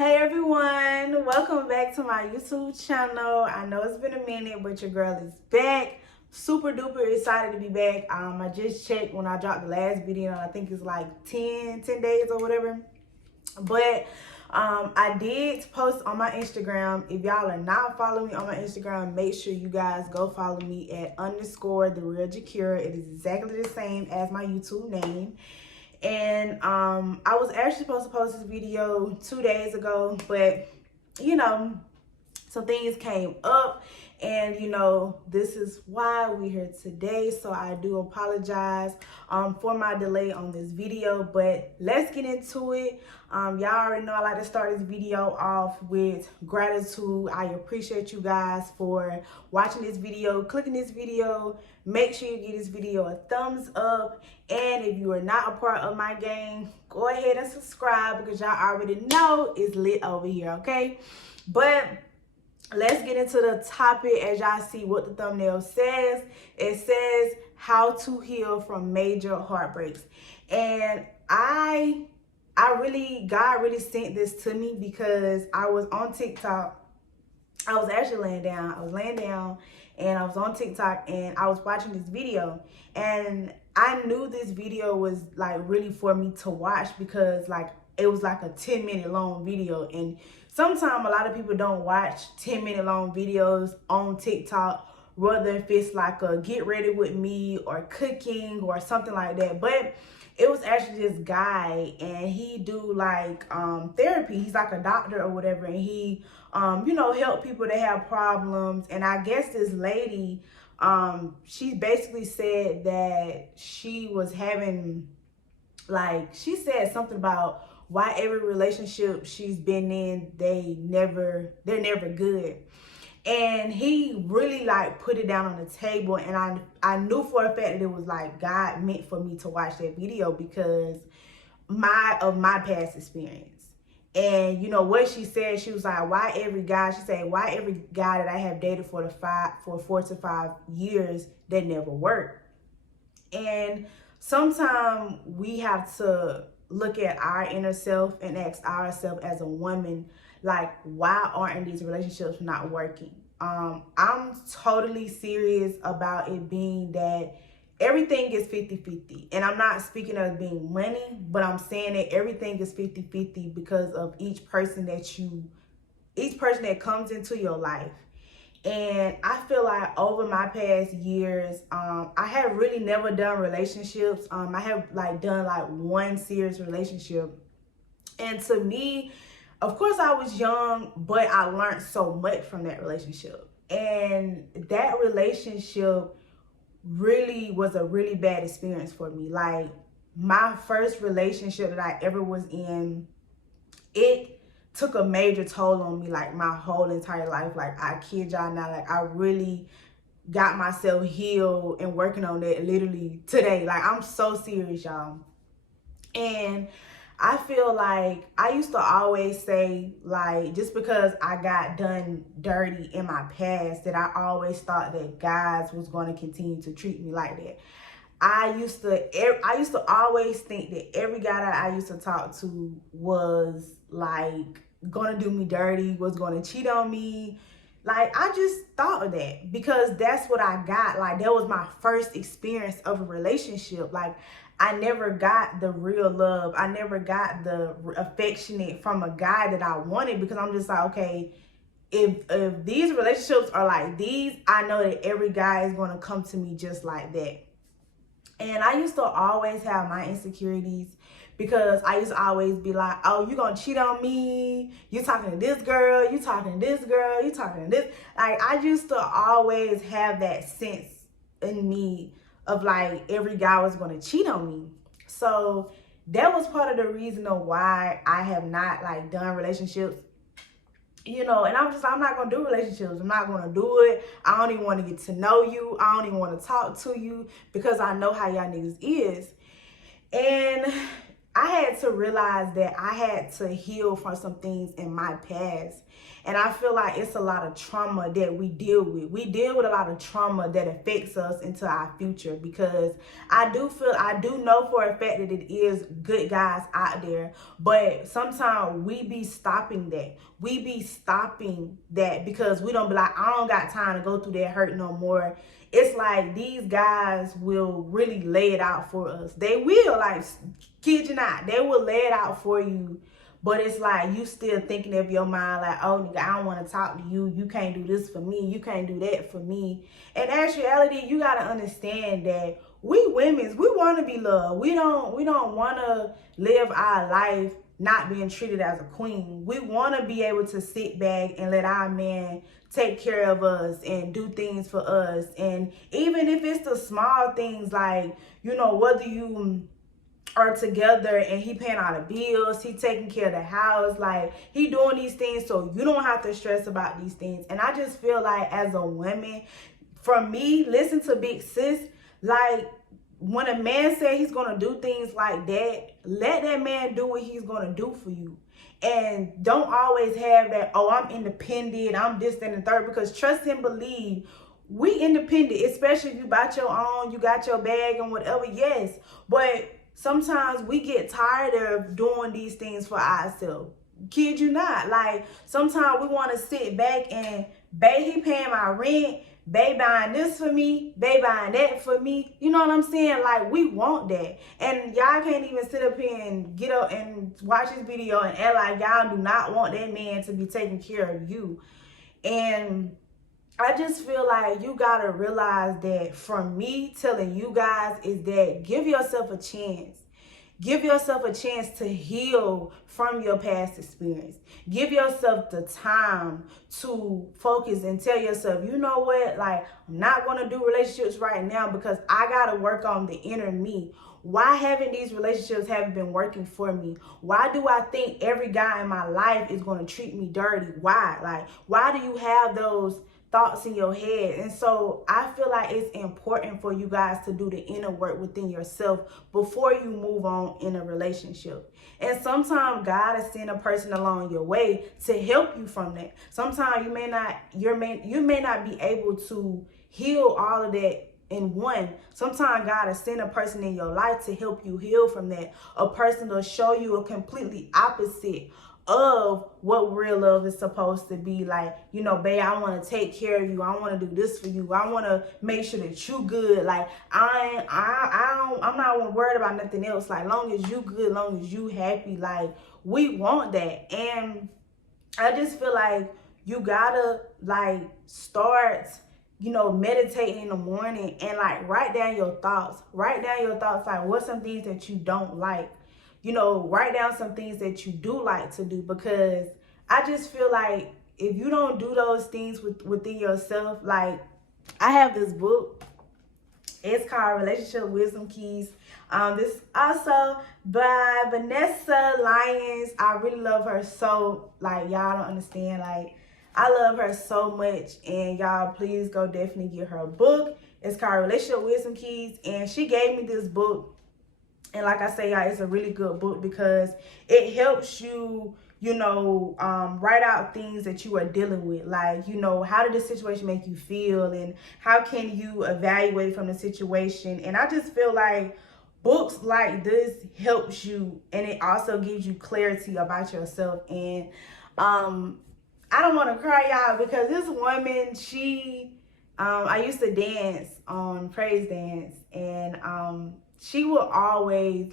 Hey everyone, welcome back to my YouTube channel. I know it's been a minute, but your girl is back. Super duper excited to be back. I just checked when I dropped the last video. I think it's like 10 days or whatever. But I did post on my Instagram. If y'all are not following me on my Instagram, make sure you guys go follow me at _TheRealJakira. It is exactly the same as my YouTube name. And I was actually supposed to post this video 2 days ago, but you know, some things came up, and this is why we're here today. So I do apologize for my delay on this video, but let's get into it. Y'all already know I like to start this video off with gratitude. I appreciate you guys for watching this video, clicking this video. Make sure you give this video a thumbs up, and if you are not a part of my gang, go ahead and subscribe, because y'all already know it's lit over here, okay? But let's get into the topic. As y'all see what the thumbnail says, it says how to heal from major heartbreaks. And God really sent this to me because I was on TikTok. I was actually laying down. And I was on TikTok and I was watching this video, and I knew this video was like really for me to watch, because like it was like a 10-minute long video. And sometimes a lot of people don't watch 10-minute long videos on TikTok, whether if it's like a get ready with me or cooking or something like that. But it was actually this guy, and he do like therapy. He's like a doctor or whatever, and he help people that have problems. And I guess this lady, she basically said that she was having, like, she said something about why every relationship she's been in, they're never good. And he really like put it down on the table, and I knew for a fact that it was like God meant for me to watch that video because of my past experience. And what she said, she was like, why every guy that I have dated for 4 to 5 years, that never worked. And sometimes we have to look at our inner self and ask ourselves as a woman, like, why aren't these relationships not working? I'm totally serious about it being that everything is 50-50. And I'm not speaking of being money, but I'm saying that everything is 50-50 because of each person that comes into your life. And I feel like over my past years, I have really never done relationships. I have like done like one serious relationship. And to me, of course I was young, but I learned so much from that relationship. And that relationship really was a really bad experience for me. Like, my first relationship that I ever was in, it took a major toll on me, like my whole entire life. Like, I kid y'all not, like I really got myself healed and working on that literally today. Like, I'm so serious, y'all. And I feel like I used to always say, like, just because I got done dirty in my past, that I always thought that guys was going to continue to treat me like that. I used to always think that every guy that I used to talk to was like gonna do me dirty, was gonna cheat on me. Like, I just thought of that because that's what I got. Like, that was my first experience of a relationship. Like, I never got the real love. I never got the affectionate from a guy that I wanted, because I'm just like, okay, if these relationships are like these, I know that every guy is going to come to me just like that. And I used to always have my insecurities, because I used to always be like, oh, you gonna cheat on me? You talking to this girl? You talking to this girl? You talking to this? Like, I used to always have that sense in me of like every guy was gonna cheat on me. So that was part of the reason of why I have not like done relationships. And I'm just like, I'm not gonna do relationships. I'm not gonna do it. I don't even want to get to know you. I don't even want to talk to you, because I know how y'all niggas is. And I had to realize that I had to heal from some things in my past. And I feel like it's a lot of trauma that we deal with. We deal with a lot of trauma that affects us into our future, because I do know for a fact that it is good guys out there, but sometimes we be stopping that. We be stopping that because we don't be like, I don't got time to go through that hurt no more. It's like these guys will really lay it out for us. They will, like, kid you not, they will lay it out for you. But it's like you still thinking of your mind like, oh, nigga, I don't want to talk to you. You can't do this for me. You can't do that for me. In actuality, you got to understand that we women, we want to be loved. We don't want to live our life not being treated as a queen. We want to be able to sit back and let our man take care of us and do things for us. And even if it's the small things, like, you know, whether you are together and he paying all the bills, he taking care of the house, like, he doing these things so you don't have to stress about these things. And I just feel like, as a woman, from me, listen to Big Sis, like, when a man says he's gonna do things like that, let that man do what he's gonna do for you. And don't always have that, oh, I'm independent, I'm this, that, and the third, because trust and believe, we independent, especially if you bought your own, you got your bag and whatever, yes. But sometimes we get tired of doing these things for ourselves. Kid you not. Like, sometimes we want to sit back and, babe, he paying my rent, babe buying this for me, babe buying that for me. You know what I'm saying? Like, we want that. And y'all can't even sit up here and get up and watch this video and act like y'all do not want that man to be taking care of you. And I just feel like you gotta realize that, from me telling you guys, is that give yourself a chance. Give yourself a chance to heal from your past experience. Give yourself the time to focus and tell yourself, you know what, like, I'm not gonna do relationships right now because I gotta work on the inner me. Why haven't these relationships haven't been working for me? Why do I think every guy in my life is gonna treat me dirty? Why? Like, why do you have those thoughts in your head? And so I feel like it's important for you guys to do the inner work within yourself before you move on in a relationship. And sometimes God is sending a person along your way to help you from that. Sometimes you may not be able to heal all of that in one. Sometimes God has sent a person in your life to help you heal from that. A person to show you a completely opposite of what real love is supposed to be. Like, you know, babe, I want to take care of you. I want to do this for you. I want to make sure that you good. Like, I'm not worried about nothing else. Like, long as you good, long as you happy, like, we want that. And I just feel like you gotta, like, start, you know, meditating in the morning and, like, write down your thoughts. Write down your thoughts, like, what's some things that you don't like. You know, write down some things that you do like to do, because I just feel like if you don't do those things within yourself, like, I have this book. It's called Relationship Wisdom Keys. This also by Vanessa Lyons. I really love her so, like, y'all don't understand. Like, I love her so much, and y'all please go definitely get her book. It's called Relationship Wisdom Keys, and she gave me this book. And like I say, y'all, it's a really good book because it helps you, you know, write out things that you are dealing with. Like, you know, how did the situation make you feel, and how can you evaluate from the situation? And I just feel like books like this helps you, and it also gives you clarity about yourself. And I don't want to cry, y'all, because this woman, I used to dance on praise dance, and she will always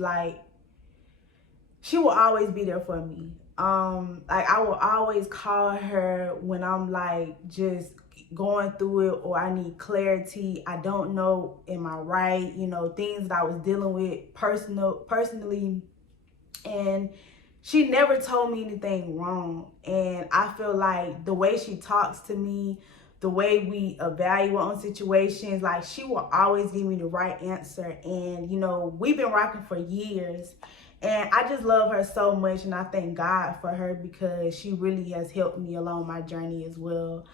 be there for me. Like, I will always call her when I'm, like, just going through it, or I need clarity. I don't know, am I right? You know, things that I was dealing with personally. And she never told me anything wrong. And I feel like the way she talks to me, the way we evaluate on situations, like, she will always give me the right answer. And, you know, we've been rocking for years, and I just love her so much, and I thank God for her because she really has helped me along my journey as well.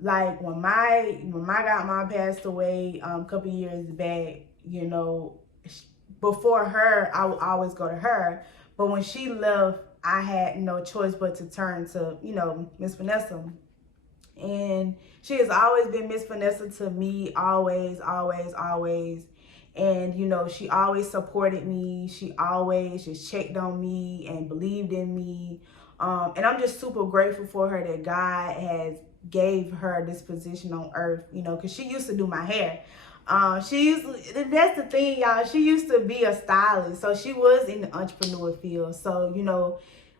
Like, when my godmom passed away a couple years back, you know, before her, I would always go to her. But when she left, I had no choice but to turn to, Miss Vanessa. And she has always been Miss Vanessa to me, always, always, always. And, she always supported me. She always just checked on me and believed in me. And I'm just super grateful for her that God has gave her this position on earth, because she used to do my hair. That's the thing, y'all. She used to be a stylist. So she was in the entrepreneur field. So,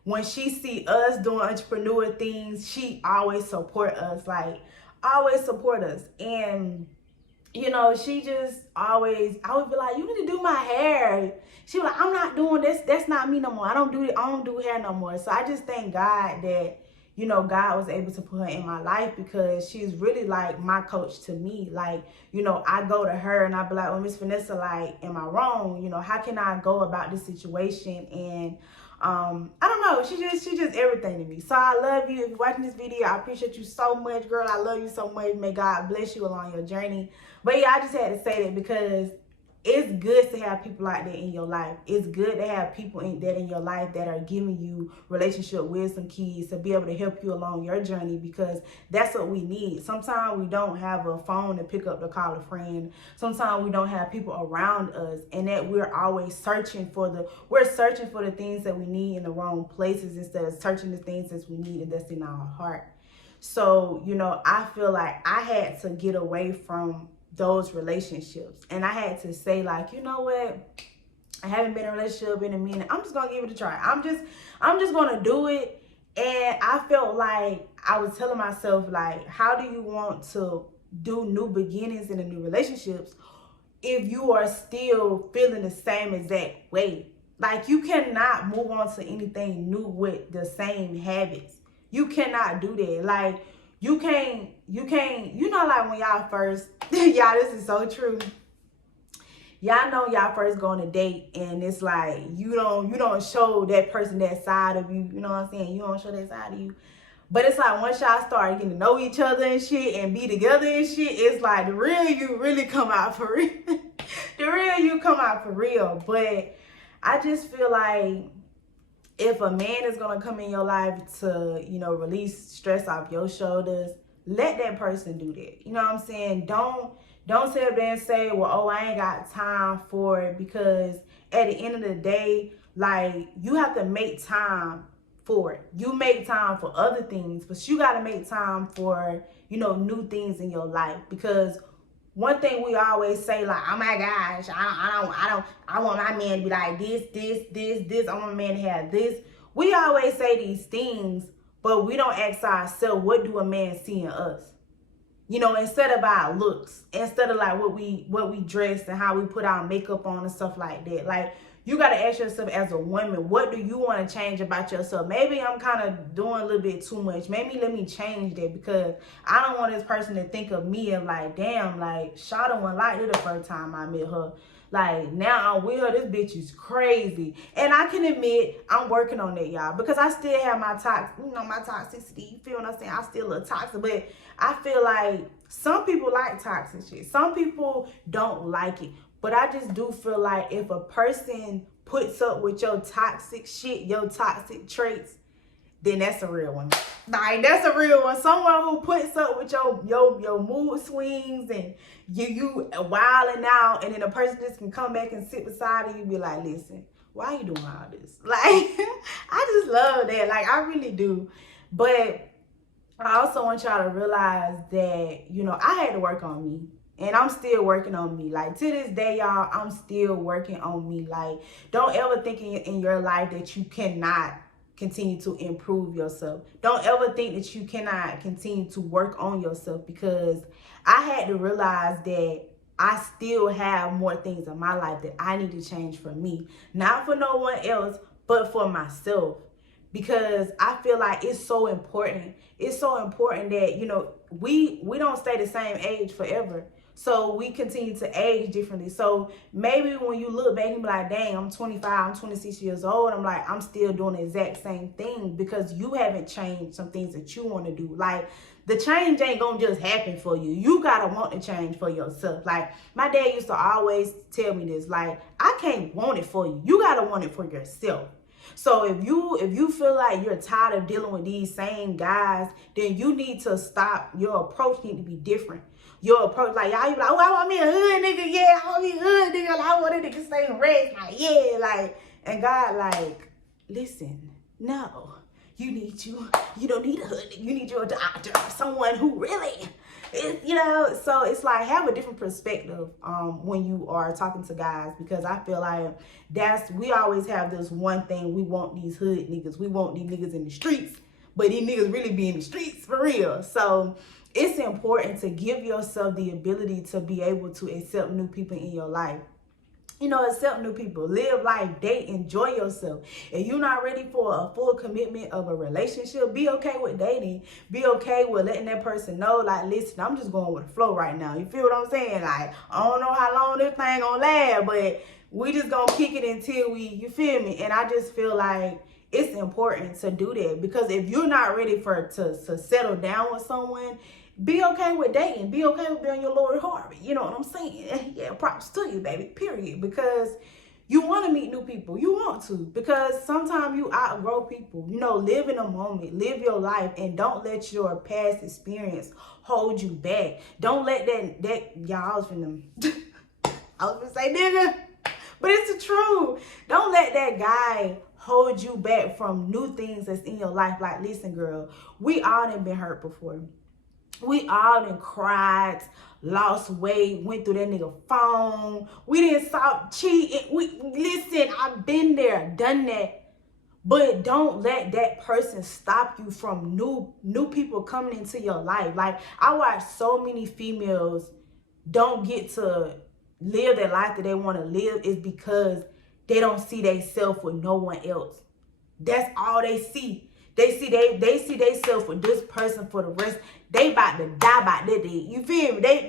when she see us doing entrepreneur things, she always support us, always support us. And, she just always, I would be like, you need to do my hair. She was like, I'm not doing this. That's not me no more. I don't do hair no more. So I just thank God that, God was able to put her in my life, because she's really like my coach to me. I go to her and I be like, well, Miss Vanessa, am I wrong? How can I go about this situation? And I don't know. She just everything to me. So I love you. If you're watching this video, I appreciate you so much, girl. I love you so much. May God bless you along your journey. But yeah, I just had to say that because it's good to have people like that in your life. It's good to have people in your life that are giving you relationship wisdom keys to be able to help you along your journey, because that's what we need. Sometimes we don't have a phone to pick up to call a friend. Sometimes we don't have people around us, and that we're always searching for the things that we need in the wrong places instead of searching the things that we need and that's in our heart. So, I feel like I had to get away from those relationships, and I had to say, you know what, I haven't been in a relationship in a minute. I'm just gonna give it a try. I'm just gonna do it. And I felt like I was telling myself, how do you want to do new beginnings in the new relationships if you are still feeling the same exact way? You cannot move on to anything new with the same habits. You cannot do that. You can't, when y'all first, y'all, this is so true. Y'all know y'all first go on a date and it's you don't show that person that side of you. You know what I'm saying? You don't show that side of you. But it's once y'all start getting to know each other and shit and be together and shit, it's the real you really come out for real. The real you come out for real. But I just feel if a man is going to come in your life to, release stress off your shoulders, let that person do that. You know what I'm saying? Don't sit up there and say, well, oh, I ain't got time for it, because at the end of the day, you have to make time for it. You make time for other things, but you got to make time for, new things in your life, because one thing we always say, oh my gosh, I want my man to be like this. I want my man to have this. We always say these things, but we don't ask ourselves, what do a man see in us? Instead of our looks, instead of what we dress and how we put our makeup on and stuff like that. You got to ask yourself as a woman, what do you want to change about yourself? Maybe I'm kind of doing a little bit too much. Maybe let me change that, because I don't want this person to think of me and damn, Shawty wasn't like it the first time I met her. Now I'm with her, this bitch is crazy. And I can admit, I'm working on that, y'all, because I still have my toxicity. You feel what I'm saying? I still a little toxic, but I feel some people like toxic shit. Some people don't like it. But I just do feel if a person puts up with your toxic shit, your toxic traits, then that's a real one. That's a real one. Someone who puts up with your mood swings and you wilding out, and then a person just can come back and sit beside you and be like, listen, why are you doing all this? I just love that. I really do. But I also want y'all to realize that, I had to work on me. And I'm still working on me. To this day, y'all, I'm still working on me. Don't ever think in your life that you cannot continue to improve yourself. Don't ever think that you cannot continue to work on yourself, because I had to realize that I still have more things in my life that I need to change for me. Not for no one else, but for myself. Because I feel it's so important. It's so important that, we don't stay the same age forever. So we continue to age differently. So maybe when you look back and be like, dang, I'm 25, I'm 26 years old. I'm like, I'm still doing the exact same thing because you haven't changed some things that you want to do. Like, the change ain't gonna just happen for you. You gotta want to change for yourself. Like, my dad used to always tell me this, like, I can't want it for you. You gotta want it for yourself. So if you feel like you're tired of dealing with these same guys, then you need to stop. Your approach need to be different. Your approach, like, y'all, you be like, oh, I want me a hood nigga, yeah, I want me a hood nigga, like, I want a nigga stay in race, like, yeah, like, and God, like, listen, no, you don't need a hood nigga, you need your doctor, someone who really is, you know. So it's like, have a different perspective when you are talking to guys, because I feel like we always have this one thing, we want these hood niggas, we want these niggas in the streets, but these niggas really be in the streets for real. So it's important to give yourself the ability to be able to accept new people in your life. You know, accept new people, live life, date, enjoy yourself. If you're not ready for a full commitment of a relationship, be okay with dating. Be okay with letting that person know, like, listen, I'm just going with the flow right now. You feel what I'm saying? Like, I don't know how long this thing gonna last, but we just gonna kick it until you feel me? And I just feel like it's important to do that, because if you're not ready to settle down with someone, be okay with dating. Be okay with being your Lord Harvey. You know what I'm saying? Yeah, props to you, baby, period. Because you want to meet new people. You want to. Because sometimes you outgrow people. You know, live in a moment. Live your life. And don't let your past experience hold you back. Don't let that y'all, I was finna say nigga. But it's the truth. Don't let that guy hold you back from new things that's in your life. Like, listen, girl, we all done been hurt before. We all done cried, lost weight, went through that nigga phone. We didn't stop cheating. Listen, I've been there, done that. But don't let that person stop you from new people coming into your life. Like, I watch so many females don't get to live their life that they want to live is because they don't see themselves with no one else. That's all they see. They see themselves with this person for the rest. They about to die by that day. You feel me? They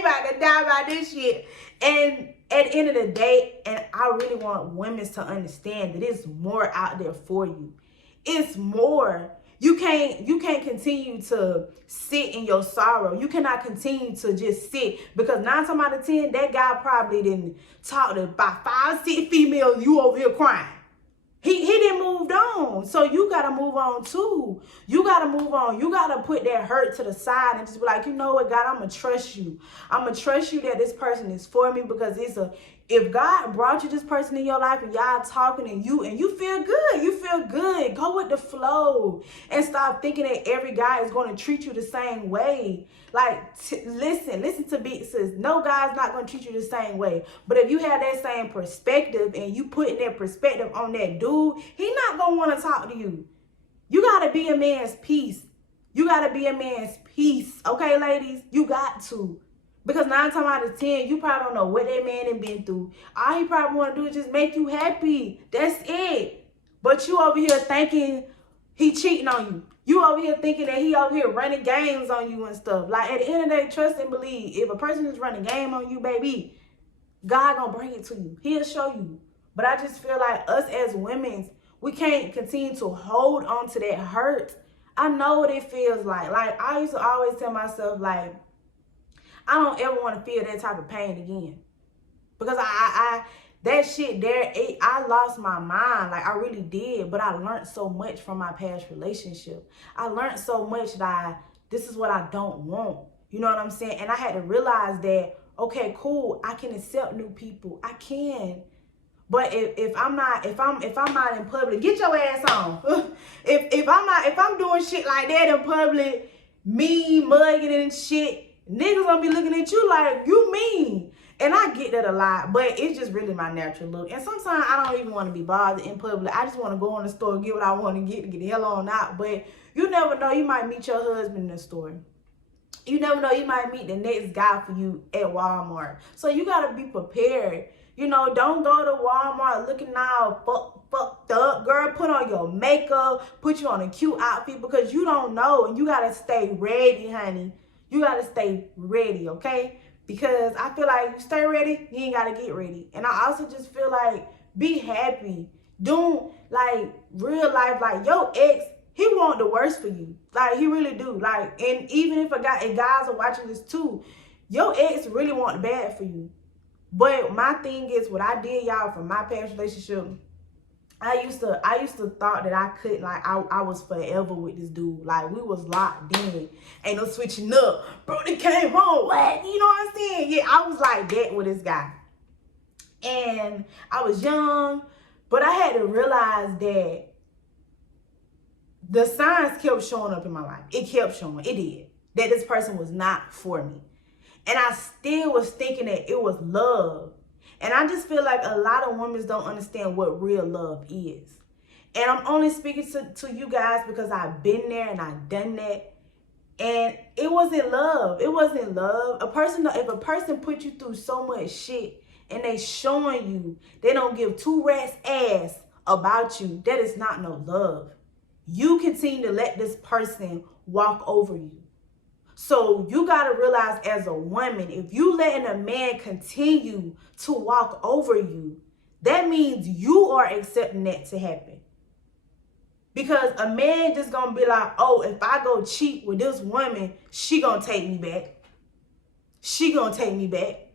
about to die by this shit. And at the end of the day, and I really want women to understand that it's more out there for you. It's more. You can't continue to sit in your sorrow. You cannot continue to just sit, because 9 times out of 10, that guy probably didn't talk to about 5, 6 females. You over here crying. He didn't move on. So you got to move on too. You got to move on. You got to put that hurt to the side and just be like, you know what, God, I'm going to trust you. I'm going to trust you that this person is for me, because if God brought you this person in your life and y'all talking and you feel good, go with the flow and stop thinking that every guy is going to treat you the same way. Like, listen to Big Sis. No guy's not going to treat you the same way. But if you have that same perspective and you putting that perspective on that dude, he not going to want to talk to you. You got to be a man's peace. You got to be a man's peace. Okay, ladies? You got to. Because 9 times out of 10, you probably don't know what that man has been through. All he probably want to do is just make you happy. That's it. But you over here thinking he cheating on you. You over here thinking that he over here running games on you and stuff. Like, at the end of the day, trust and believe. If a person is running game on you, baby, God gonna bring it to you. He'll show you. But I just feel like us as women, we can't continue to hold on to that hurt. I know what it feels like. Like, I used to always tell myself, like, I don't ever want to feel that type of pain again. Because that shit there, I lost my mind. Like, I really did. But I learned so much from my past relationship. I learned so much that this is what I don't want. You know what I'm saying? And I had to realize that, okay, cool, I can accept new people. I can. But if I'm not in public, get your ass on. if I'm doing shit like that in public, me mugging and shit, niggas gonna be looking at you like, you mean. And I get that a lot, but it's just really my natural look. And sometimes I don't even want to be bothered in public. I just want to go in the store, get what I want to get the hell on out. But you never know, you might meet your husband in the store. You never know, you might meet the next guy for you at Walmart. So you gotta be prepared. You know, don't go to Walmart looking all fucked up. Girl, put on your makeup, put you on a cute outfit, because you don't know. And you gotta stay ready, honey. You gotta stay ready, okay? Because I feel like you stay ready, you ain't gotta get ready. And I also just feel like be happy. Don't like real life, like your ex, he want the worst for you. Like he really do. Like, and even if guys are watching this too, your ex really want the bad for you. But my thing is, what I did, y'all, from my past relationship, I used to thought that I could, like, I was forever with this dude. Like, we was locked in. Ain't no switching up. Bro, they came home. What? You know what I'm saying? Yeah, I was like that with this guy. And I was young, but I had to realize that the signs kept showing up in my life. It kept showing. It did. That this person was not for me. And I still was thinking that it was love. And I just feel like a lot of women don't understand what real love is. And I'm only speaking to you guys because I've been there and I've done that. And it wasn't love. It wasn't love. If a person put you through so much shit and they showing you they don't give two rats ass about you, that is not no love. You continue to let this person walk over you. So you got to realize, as a woman, if you letting a man continue to walk over you, that means you are accepting that to happen. Because a man just going to be like, oh, if I go cheat with this woman, she going to take me back. She going to take me back.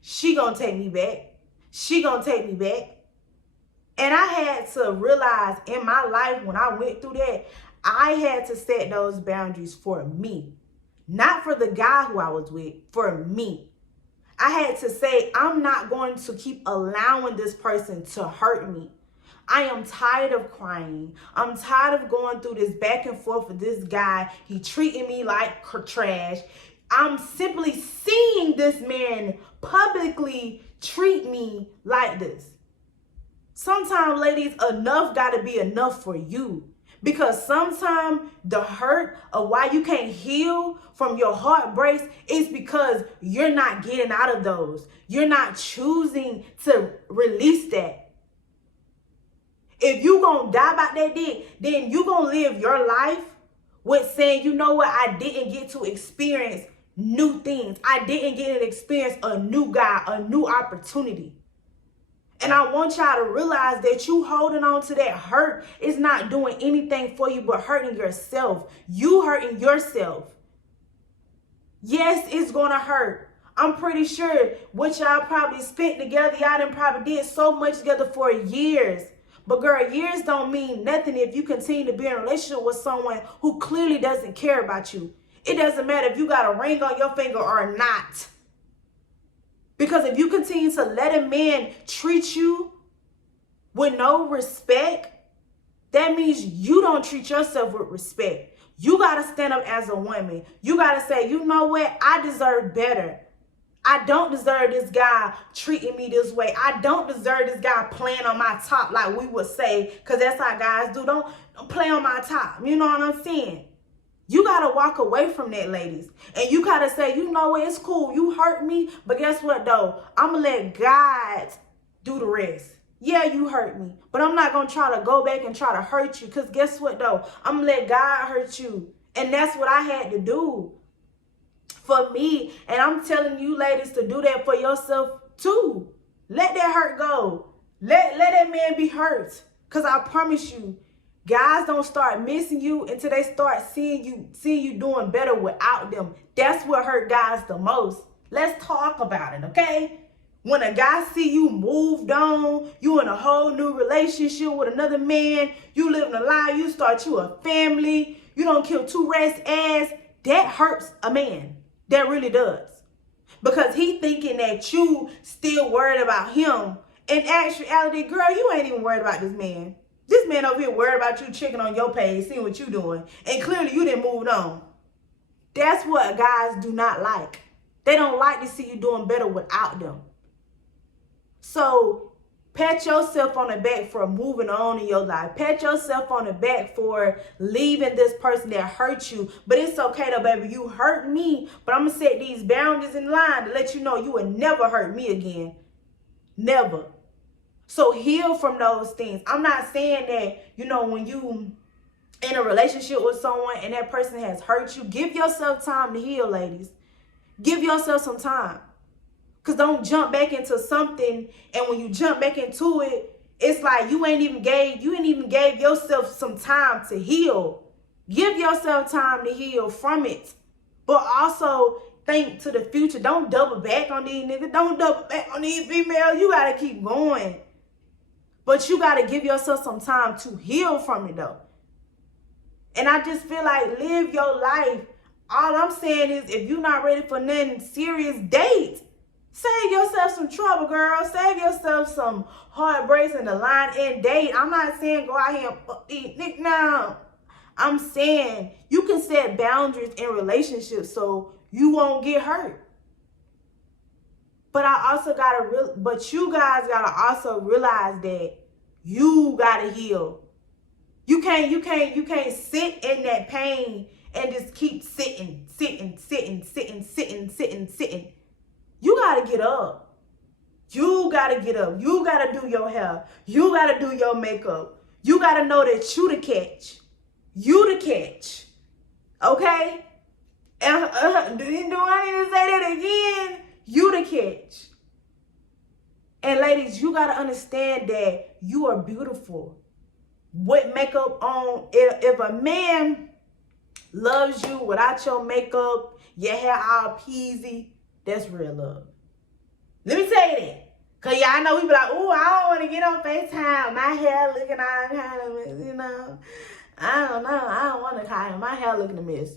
She going to take me back. She going to take me back. And I had to realize in my life, when I went through that, I had to set those boundaries for me. Not for the guy who I was with, for me. I had to say, I'm not going to keep allowing this person to hurt me. I am tired of crying. I'm tired of going through this back and forth with this guy. He treating me like trash. I'm simply seeing this man publicly treat me like this. Sometimes, ladies, enough got to be enough for you. Because sometimes the hurt of why you can't heal from your heartbreaks is because you're not getting out of those. You're not choosing to release that. If you gonna die about that dick, then you gonna live your life with saying, you know what, I didn't get to experience new things. I didn't get to experience a new guy, a new opportunity. And I want y'all to realize that you holding on to that hurt is not doing anything for you but hurting yourself. You hurting yourself. Yes, it's going to hurt. I'm pretty sure what y'all probably spent together, y'all done probably did so much together for years. But girl, years don't mean nothing if you continue to be in a relationship with someone who clearly doesn't care about you. It doesn't matter if you got a ring on your finger or not. Because if you continue to let a man treat you with no respect, that means you don't treat yourself with respect. You got to stand up as a woman. You got to say, you know what? I deserve better. I don't deserve this guy treating me this way. I don't deserve this guy playing on my top, like we would say, because that's how guys do. Don't play on my top. You know what I'm saying? You got to walk away from that, ladies. And you got to say, you know what, it's cool. You hurt me, but guess what, though? I'm going to let God do the rest. Yeah, you hurt me, but I'm not going to try to go back and try to hurt you, because guess what, though? I'm going to let God hurt you. And that's what I had to do for me. And I'm telling you, ladies, to do that for yourself, too. Let that hurt go. Let that man be hurt, because I promise you, guys don't start missing you until they start seeing you doing better without them. That's what hurt guys the most. Let's talk about it, okay? When a guy see you moved on, you in a whole new relationship with another man, you living a life, you start you a family, you don't kill two rats ass, that hurts a man. That really does. Because he thinking that you still worried about him. In actuality, girl, you ain't even worried about this man. This man over here worried about you checking on your page, seeing what you doing. And clearly you didn't move on. That's what guys do not like. They don't like to see you doing better without them. So pat yourself on the back for moving on in your life. Pat yourself on the back for leaving this person that hurt you. But it's okay though, baby. You hurt me, but I'm going to set these boundaries in line to let you know you will never hurt me again. Never. So heal from those things. I'm not saying that, you know, when you in a relationship with someone and that person has hurt you, give yourself time to heal, ladies. Give yourself some time. Because don't jump back into something, and when you jump back into it, it's like you ain't even gave yourself some time to heal. Give yourself time to heal from it. But also think to the future. Don't double back on these niggas. Don't double back on these females. You gotta keep going. But you gotta give yourself some time to heal from it though. And I just feel like live your life. All I'm saying is if you're not ready for nothing serious, date. Save yourself some trouble, girl. Save yourself some heartbreaks in the line and date. I'm not saying go out here and fuck these niggas now. I'm saying you can set boundaries in relationships so you won't get hurt. But you guys gotta also realize that you gotta heal. You can't sit in that pain and just keep sitting. You gotta get up. You gotta get up. You gotta do your hair. You gotta do your makeup. You gotta know that you the catch. You the catch. Okay? Do I need to say that again? You the catch. And ladies, you gotta understand that you are beautiful. With makeup on, if a man loves you without your makeup, your hair all peasy, that's real love. Let me tell you that. Because y'all know we be like, ooh, I don't want to get on FaceTime. My hair looking all kind of, you know. I don't know. I don't want to call him. My hair looking a mess.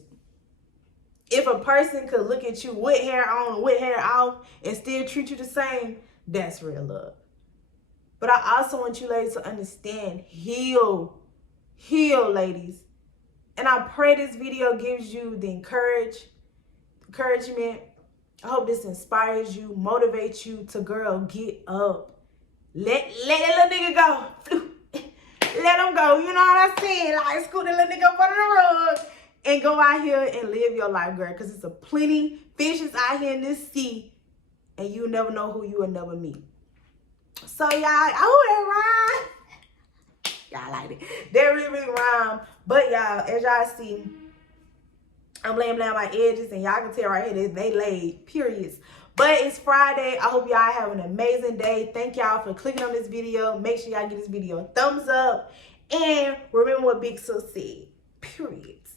If a person could look at you with hair on, with hair off, and still treat you the same, that's real love. But I also want you ladies to understand, heal. Heal, ladies. And I pray this video gives you the encouragement. I hope this inspires you, motivates you to, girl, get up. Let that little nigga go. Let him go. You know what I'm saying? Like, scoot that little nigga up under the rug and go out here and live your life, girl. Because it's a plenty fishes out here in this sea, and you never know who you will never meet. So, y'all, that rhyme. Y'all like it. That really rhyme. But, y'all, as y'all see, I'm laying down my edges, and y'all can tell right here that they laid, periods. But it's Friday. I hope y'all have an amazing day. Thank y'all for clicking on this video. Make sure y'all give this video a thumbs up. And remember what Big Sis said, periods.